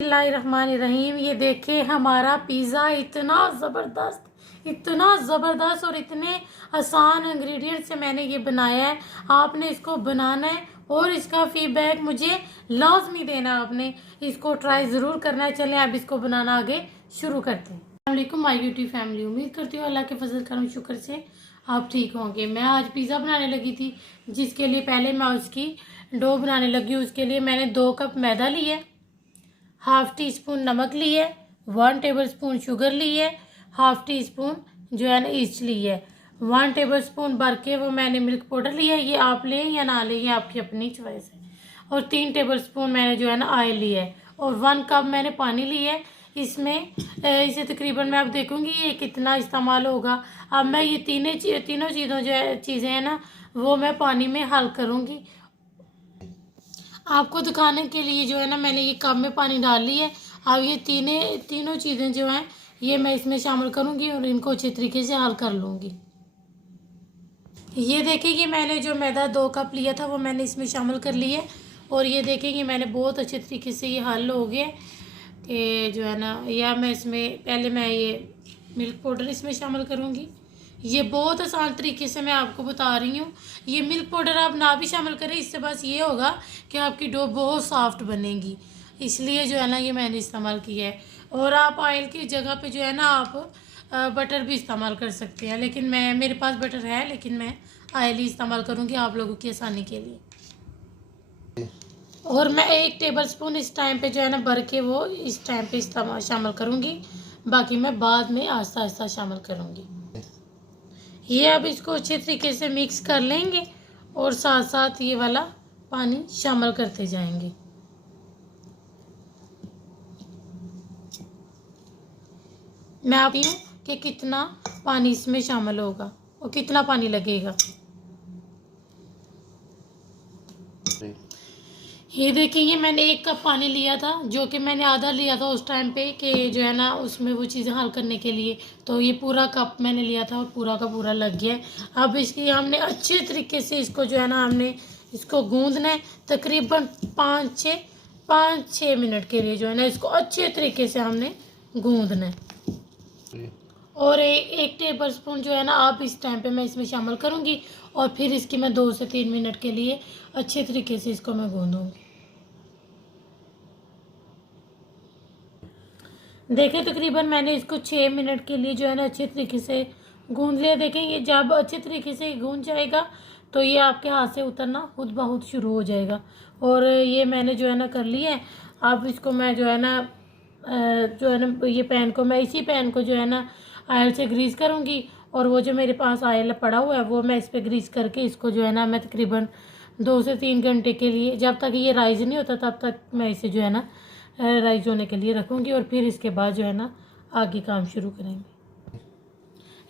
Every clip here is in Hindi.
बिस्मिल्लाहिर्रहमानिर्रहीम। ये देखिए हमारा पिज़्ज़ा इतना ज़बरदस्त और इतने आसान इंग्रेडिएंट से मैंने ये बनाया है। आपने इसको बनाना है और इसका फीडबैक मुझे लाजमी देना। आपने इसको ट्राई ज़रूर करना है। चलें अब इसको बनाना आगे शुरू करते हैं। अस्सलाम वालेकुम माय यूट्यूब फैमिली। उम्मीद करती हूँ अल्लाह के फजल करम शुक्र से आप ठीक होंगे। मैं आज पिज़्ज़ा बनाने लगी थी, जिसके लिए पहले मैं उसकी डो बनाने लगी। उसके लिए मैंने 2 कप मैदा लिया है, हाफ टी स्पून नमक ली है, 1 टेबल स्पून शुगर ली है, हाफ टी स्पून जो है ना ईस्ट ली है, 1 टेबल स्पून भर के वो मैंने मिल्क पाउडर लिया है। ये आप लें या ना लें, ये आपकी अपनी चॉइस है। और 3 टेबल स्पून मैंने जो है ना ऑयल लिया है और 1 कप मैंने पानी लिया है। इसमें इसे तकरीबन मैं अब देखूंगी ये कितना इस्तेमाल होगा। अब मैं ये तीनों चीज़ों जो है चीज़ें हैं ना वो मैं पानी में हल करूँगी। आपको दिखाने के लिए जो है ना मैंने ये कप में पानी डाल ली है। अब ये तीनों चीज़ें जो हैं ये मैं इसमें शामिल करूँगी और इनको अच्छे तरीके से हल कर लूँगी। ये देखिए कि मैंने जो मैदा 2 कप लिया था वो मैंने इसमें शामिल कर लिया है और ये देखें कि मैंने बहुत अच्छे तरीके से ये हल हो गया कि जो है ना या मैं इसमें पहले मैं ये मिल्क पाउडर इसमें शामिल करूँगी। ये बहुत आसान तरीके से मैं आपको बता रही हूँ। ये मिल्क पाउडर आप ना भी शामिल करें, इससे बस ये होगा कि आपकी डो बहुत सॉफ्ट बनेगी, इसलिए जो है ना ये मैंने इस्तेमाल किया है। और आप ऑयल की जगह पे जो है ना आप बटर भी इस्तेमाल कर सकते हैं, लेकिन मेरे पास बटर है, लेकिन मैं ऑयल ही इस्तेमाल करूँगी आप लोगों की आसानी के लिए। और मैं 1 टेबल स्पून इस टाइम पे जो है ना भर के वो इस टाइम पे इस्तेमाल शामिल करूँगी, बाकी मैं बाद में आहिस्ता आहिस्ता शामिल करूँगी। ये अब इसको अच्छे तरीके से मिक्स कर लेंगे और साथ साथ ये वाला पानी शामिल करते जाएंगे। मैं आप हूँ कि कितना पानी इसमें शामिल होगा और कितना पानी लगेगा। ये देखिए ये मैंने 1 कप पानी लिया था, जो कि मैंने आधा लिया था उस टाइम पे कि जो है ना उसमें वो चीज़ें हल करने के लिए। तो ये पूरा कप मैंने लिया था और पूरा का पूरा लग गया है। अब इसकी हमने अच्छे तरीके से इसको जो है ना हमने इसको गूंदना है तकरीबन 5-6 मिनट के लिए जो है ना इसको अच्छे तरीके से हमने गूंदना है। और 1 टेबल स्पून जो है ना आप इस टाइम पे मैं इसमें शामिल करूँगी और फिर इसकी मैं 2 से 3 मिनट के लिए अच्छे तरीके से इसको मैं गूंदूँगी। देखें तकरीबन मैंने इसको 6 मिनट के लिए जो है ना अच्छे तरीके से गूंद लिया। देखें ये जब अच्छे तरीके से गूंद जाएगा तो ये आपके हाथ से उतरना खुद ब खुद शुरू हो जाएगा। और ये मैंने जो है ना कर लिया है। अब इसको मैं जो है ना ये इसी पैन को जो है ना ऑयल से ग्रीस करूँगी और वो जो मेरे पास ऑयल पड़ा हुआ है वो मैं इस पर ग्रीस करके इसको जो है ना मैं तकरीबन 2 से 3 घंटे के लिए, जब तक ये राइज नहीं होता तब तक मैं इसे जो है ना राइज होने के लिए रखूँगी और फिर इसके बाद जो है ना आगे काम शुरू करेंगे।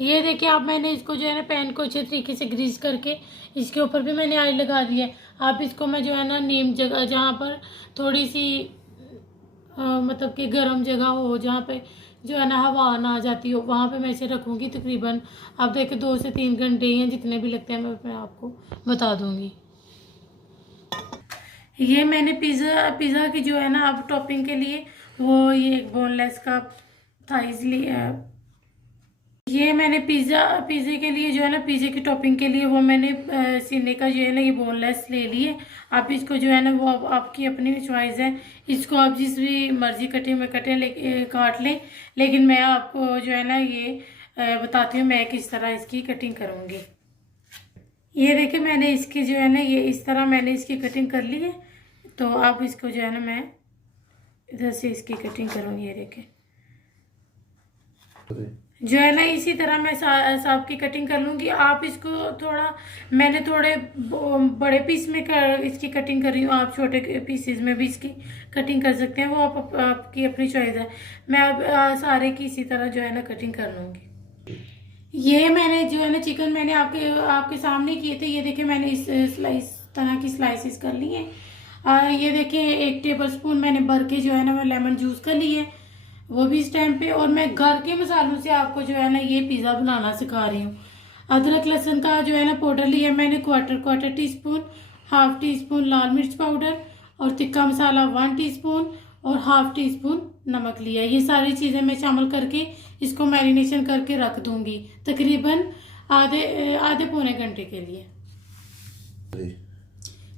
ये देखिए अब मैंने इसको जो है ना पैन को अच्छे तरीके से ग्रीस करके इसके ऊपर भी मैंने ऑयल लगा दिया है। अब इसको मैं जो है ना नीम जगह जहाँ पर थोड़ी सी मतलब कि गर्म जगह हो, जहाँ पे जो है ना हवा ना आ जाती हो, वहाँ पे मैं इसे रखूँगी तकरीबन। अब देखिए 2 से 3 घंटे या जितने भी लगते हैं मैं आपको बता दूँगी। ये मैंने पिज़्ज़ा की जो है ना अब टॉपिंग के लिए वो ये एक बोनलेस का थाइस लिया है। ये मैंने पिज़्ज़े के लिए जो है ना पिज़्ज़े की टॉपिंग के लिए वो मैंने सीने का जो है ना ये बोनलेस ले लिए। आप इसको जो है ना वो आपकी अपनी चॉइस है, इसको आप जिस भी मर्जी कटिंग में काट लें, लेकिन मैं आपको जो है ना ये बताती हूँ मैं किस तरह इसकी कटिंग करूँगी। ये देखिए मैंने इसकी जो है ना ये इस तरह मैंने इसकी कटिंग कर ली है। तो अब इसको जो है ना मैं इधर से इसकी कटिंग करूँगी। ये देखिए जो है ना इसी तरह मैं सांप की कटिंग कर लूँगी। आप इसको मैंने थोड़े बड़े पीस में इसकी कटिंग कर रही हूँ, आप छोटे पीसेस में भी इसकी कटिंग कर सकते हैं, वो आपकी अपनी चॉइस है। मैं अब सारे की इसी तरह जो है ना कटिंग कर लूँगी। ये मैंने जो है ना चिकन मैंने आपके सामने किए थे। ये देखिए मैंने इस तरह की स्लाइसिस कर ली है। ये देखिए 1 टेबल स्पून मैंने भर के जो है ना मैं लेमन जूस कर ली है, वो भी इस टाइम पे। और मैं घर के मसालों से आपको जो है ना ये पिज़्ज़ा बनाना सिखा रही हूँ। अदरक लहसुन का जो है ना पाउडर लिया मैंने quarter teaspoon, half teaspoon लाल मिर्च पाउडर और तिक्का मसाला 1 टीस्पून और ½ टीस्पून नमक लिया है। ये सारी चीज़ें मैं शामिल करके इसको मैरिनेशन करके रख दूंगी तकरीबन आधे पौने घंटे के लिए।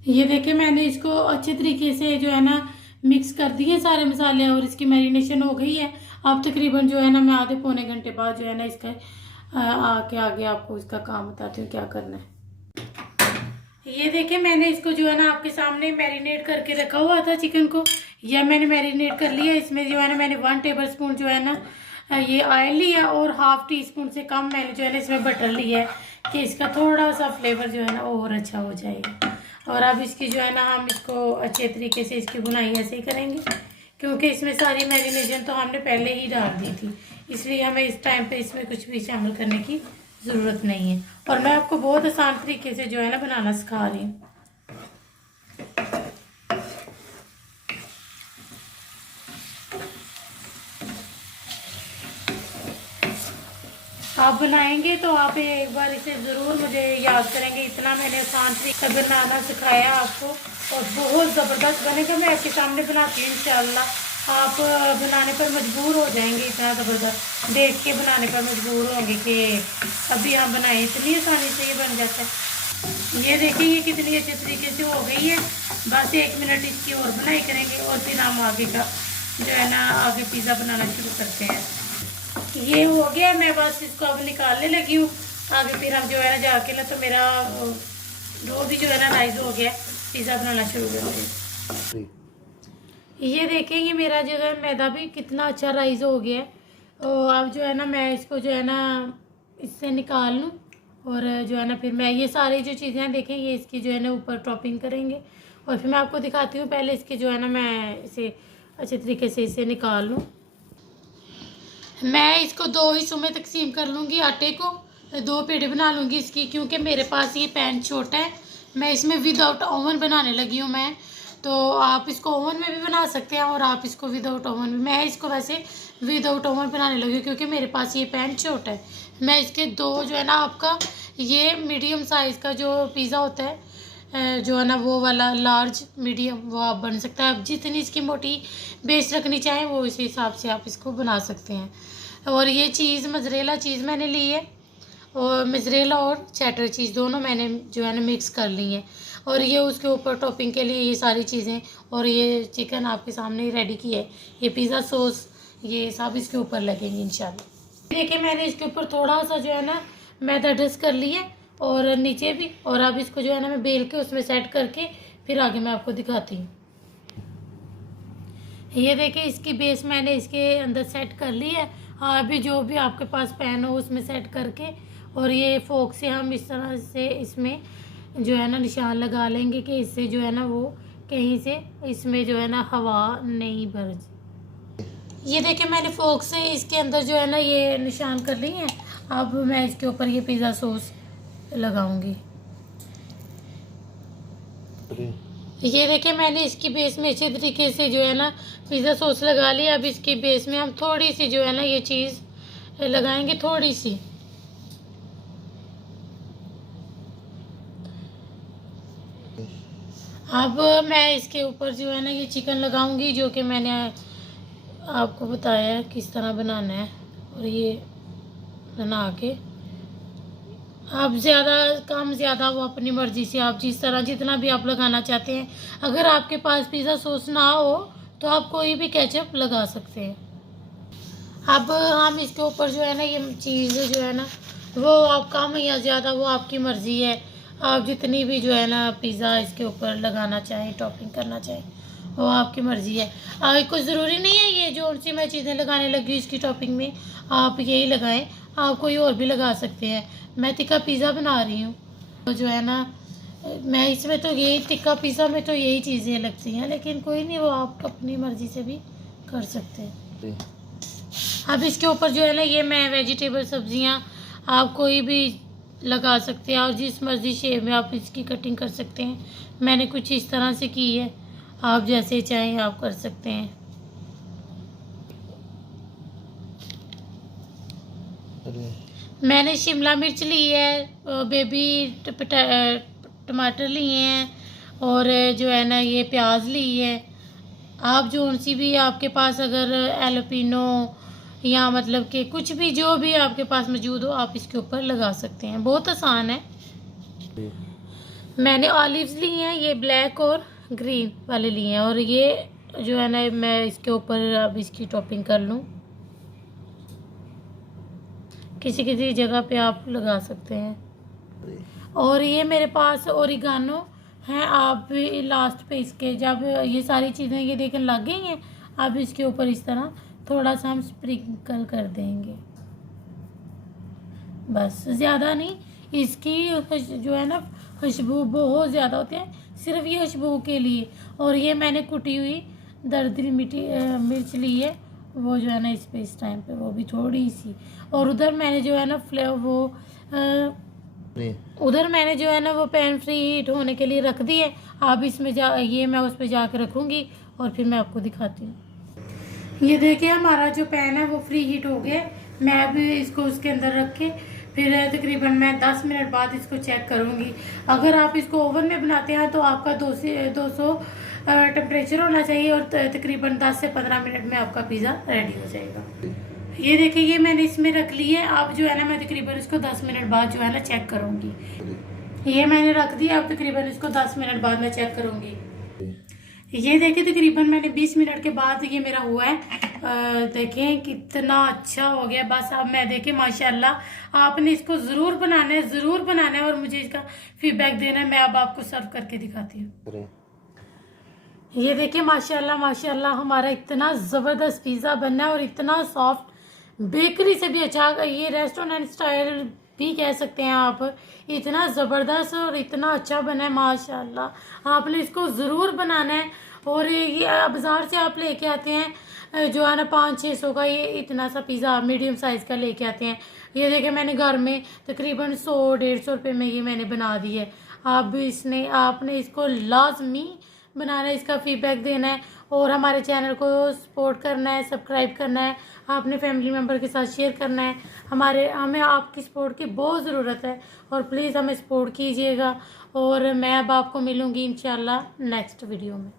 ये देखिए मैंने इसको अच्छे तरीके से जो है ना मिक्स कर दिए सारे मसाले और इसकी मैरिनेशन हो गई है। अब तकरीबन जो है ना मैं आधे पौने घंटे बाद जो है ना इसका आके आगे आपको इसका काम बताती हूँ क्या करना है। ये देखिए मैंने इसको जो है ना आपके सामने मैरिनेट करके रखा हुआ था चिकन को, या मैंने मैरिनेट कर लिया। इसमें जो है ना मैंने 1 टेबलस्पून जो है ना ये ऑयल लिया और ½ टीस्पून से कम मैंने जो है ना इसमें बटर लिया है कि इसका थोड़ा सा फ्लेवर जो है ना और अच्छा हो जाएगा। और अब इसकी जो है ना हम इसको अच्छे तरीके से इसकी बुनाई ऐसे ही करेंगे क्योंकि इसमें सारी मैरिनेशन तो हमने पहले ही डाल दी थी, इसलिए हमें इस टाइम पे इसमें कुछ भी शामिल करने की ज़रूरत नहीं है। और मैं आपको बहुत आसान तरीके से जो है ना बनाना सिखा रही हूँ। आप बनाएंगे तो आप एक बार इसे ज़रूर मुझे याद करेंगे। इतना मैंने आसान तरीका बनाना सिखाया आपको और बहुत ज़बरदस्त बनेगा। मैं आपके सामने बनाती हूँ इंशाल्लाह, आप बनाने पर मजबूर हो जाएंगे। इतना ज़बरदस्त देख के बनाने पर मजबूर होंगे कि अभी हम बनाएं, इतनी आसानी से ये बन जाता है। ये देखिए ये कितनी अच्छे तरीके से हो गई है। बस 1 मिनट इसकी और बनाई करेंगे और फिर हम आगे का जो है ना आगे पिज़्ज़ा बनाना शुरू करते हैं। ये हो गया, मैं बस इसको अब निकालने लगी हूँ। आगे फिर हम जो है ना जाके ना तो मेरा डो भी जो है ना राइस हो गया, पिज़्ज़ा बनाना शुरू करते हैं। ये देखें ये मेरा जो है मैदा भी कितना अच्छा राइस हो गया है। और अब जो है ना मैं इसको जो है ना इससे निकाल लूँ और जो है ना फिर मैं ये सारी जो चीज़ें देखें ये इसकी जो है ना ऊपर टॉपिंग करेंगे और फिर मैं आपको दिखाती हूँ। पहले इसके जो है ना मैं इसे अच्छे तरीके से इसे निकाल लूँ। मैं इसको 2 हिस्सों में तकसीम कर लूँगी, आटे को 2 पेड़े बना लूँगी इसकी, क्योंकि मेरे पास ये पैन छोटा है। मैं इसमें विदाउट ओवन बनाने लगी हूँ मैं, तो आप इसको ओवन में भी बना सकते हैं और आप इसको विदाउट ओवन में, मैं इसको वैसे विदाउट ओवन बनाने लगी हूँ क्योंकि मेरे पास ये पैन छोटा है। मैं इसके 2 जो है ना आपका ये मीडियम साइज़ का जो पिज़्ज़ा होता है जो है ना वो वाला लार्ज मीडियम वो आप बन सकता है। आप जितनी इसकी मोटी बेस रखनी चाहें वो इस हिसाब से आप इसको बना सकते हैं। और ये चीज़ मोज़रेला चीज़ मैंने ली है और मोज़रेला और चेडर चीज़ दोनों मैंने जो है ना मिक्स कर ली है। और ये उसके ऊपर टॉपिंग के लिए ये सारी चीज़ें और ये चिकन आपके सामने ही रेडी की है। ये पिज़्ज़ा सॉस ये सब इसके ऊपर लगेंगे इंशाल्लाह। देखिए मैंने इसके ऊपर थोड़ा सा जो है ना मैदा डस्ट कर लिया और नीचे भी, और अब इसको जो है ना मैं बेल के उसमें सेट करके फिर आगे मैं आपको दिखाती हूँ। ये देखिए इसकी बेस मैंने इसके अंदर सेट कर ली है। अभी जो भी आपके पास पैन हो उसमें सेट करके और ये फोक से हम इस तरह से इसमें जो है ना निशान लगा लेंगे कि इससे जो है ना वो कहीं से इसमें जो है ना हवा नहीं भर। ये देखिए मैंने फोक से इसके अंदर जो है ना ये निशान कर ली है। अब मैं इसके ऊपर ये पिज़्ज़ा सॉस लगाऊंगी। ये देखिए मैंने इसकी बेस में अच्छे तरीके से जो है ना पिज़्ज़ा सॉस लगा लिया। अब इसकी बेस में हम थोड़ी सी जो है ना ये चीज़ लगाएंगे, थोड़ी सी। अब मैं इसके ऊपर जो है ना ये चिकन लगाऊंगी जो कि मैंने आपको बताया है किस तरह बनाना है। और ये बना के आप ज़्यादा कम ज़्यादा वो अपनी मर्ज़ी से आप जिस तरह जितना भी आप लगाना चाहते हैं। अगर आपके पास पिज़्ज़ा सॉस ना हो तो आप कोई भी केचप लगा सकते हैं। अब हम इसके ऊपर जो है ना ये चीज़ जो है ना वो आप कम या ज़्यादा वो आपकी मर्ज़ी है। आप जितनी भी जो है ना पिज़्ज़ा इसके ऊपर लगाना चाहें टॉपिंग करना चाहें वो आपकी मर्ज़ी है। कोई ज़रूरी नहीं है ये जो सी मैं चीज़ें लगाने लगी हूँ इसकी टॉपिंग में आप यही लगाएं, आप कोई और भी लगा सकते हैं। मैं तिक्का पिज़्ज़ा बना रही हूँ तो जो है ना मैं इसमें तो यही तिक्का पिज़्ज़ा में तो यही चीज़ें लगती हैं, लेकिन कोई नहीं वो आप अपनी मर्ज़ी से भी कर सकते हैं। अब इसके ऊपर जो है ना ये मैं वेजिटेबल सब्ज़ियाँ आप कोई भी लगा सकते हैं और जिस मर्ज़ी शेप में आप इसकी कटिंग कर सकते हैं। मैंने कुछ इस तरह से की है, आप जैसे चाहें आप कर सकते हैं। मैंने शिमला मिर्च ली है, बेबी टमाटर लिए हैं और जो है ना ये प्याज ली है आप जो सी भी आपके पास अगर एलोपिनो या मतलब कि कुछ भी जो भी आपके पास मौजूद हो आप इसके ऊपर लगा सकते हैं। बहुत आसान है। मैंने ऑलिव्स ली हैं, ये ब्लैक और ग्रीन वाले लिए हैं, और ये जो है ना मैं इसके ऊपर अब इसकी टॉपिंग कर लूँ। किसी किसी जगह पे आप लगा सकते हैं। और ये मेरे पास ओरिगानो हैं। आप भी लास्ट पे इसके जब ये सारी चीज़ें ये देखने लग गई हैं, आप इसके ऊपर इस तरह थोड़ा सा हम स्प्रिंकल कर देंगे, बस ज़्यादा नहीं। इसकी जो है ना खुशबू बहुत ज़्यादा होती है, सिर्फ ये खुशबू के लिए। और ये मैंने कुटी हुई दरदरी मिर्च ली है, वो जो है ना इस टाइम पे वो भी थोड़ी सी। और उधर मैंने जो है ना उधर मैंने जो है ना वो पैन फ्री हीट होने के लिए रख दी है। आप इसमें ये मैं उस पर जाके रखूँगी और फिर मैं आपको दिखाती हूँ। ये देखिए हमारा जो पैन है वो फ्री हीट हो गया। मैं अभी इसको उसके अंदर रख के फिर तकरीबन मैं 10 मिनट बाद इसको चेक करूँगी। अगर आप इसको ओवन में बनाते हैं तो आपका 200 टेम्परेचर होना चाहिए, और तकरीबन 10 से 15 मिनट में आपका पिज़्ज़ा रेडी हो जाएगा। ये देखिए ये मैंने इसमें रख ली है। आप जो है ना मैं तकरीबन इसको 10 मिनट बाद जो है ना चेक करूँगी। ये मैंने रख दिया, अब तकरीबन इसको 10 मिनट बाद मैं चेक करूँगी। ये देखिए तकरीबन मैंने 20 मिनट के बाद ये मेरा हुआ है। देखें कितना अच्छा हो गया। बस अब मैं देखें माशाल्लाह आपने इसको ज़रूर बनाना है, ज़रूर बनाना है, और मुझे इसका फीडबैक देना है। मैं अब आपको सर्व करके दिखाती हूँ। ये देखिए माशाल्लाह माशाल्लाह हमारा इतना ज़बरदस्त पिज़्ज़ा बनना है और इतना सॉफ्ट, बेकरी से भी अच्छा, ये रेस्टोरेंट स्टाइल भी कह सकते हैं आप। इतना ज़बरदस्त और इतना अच्छा बना है माशाल्लाह। आपने इसको ज़रूर बनाना है। और ये बाज़ार से आप लेके आते हैं जो है ना 500-600 का, ये इतना सा पिज़्ज़ा मीडियम साइज़ का लेके आते हैं। ये देखिए मैंने घर में तकरीबन 100-150 रुपये में ये मैंने बना दी है। आपने इसको लाजमी बनाना है, इसका फीडबैक देना है, और हमारे चैनल को सपोर्ट करना है, सब्सक्राइब करना है, आपने फैमिली मेम्बर के साथ शेयर करना है। हमें आपकी सपोर्ट की बहुत ज़रूरत है, और प्लीज़ हमें सपोर्ट कीजिएगा। और मैं अब आपको मिलूँगी इंशाल्लाह नेक्स्ट वीडियो में।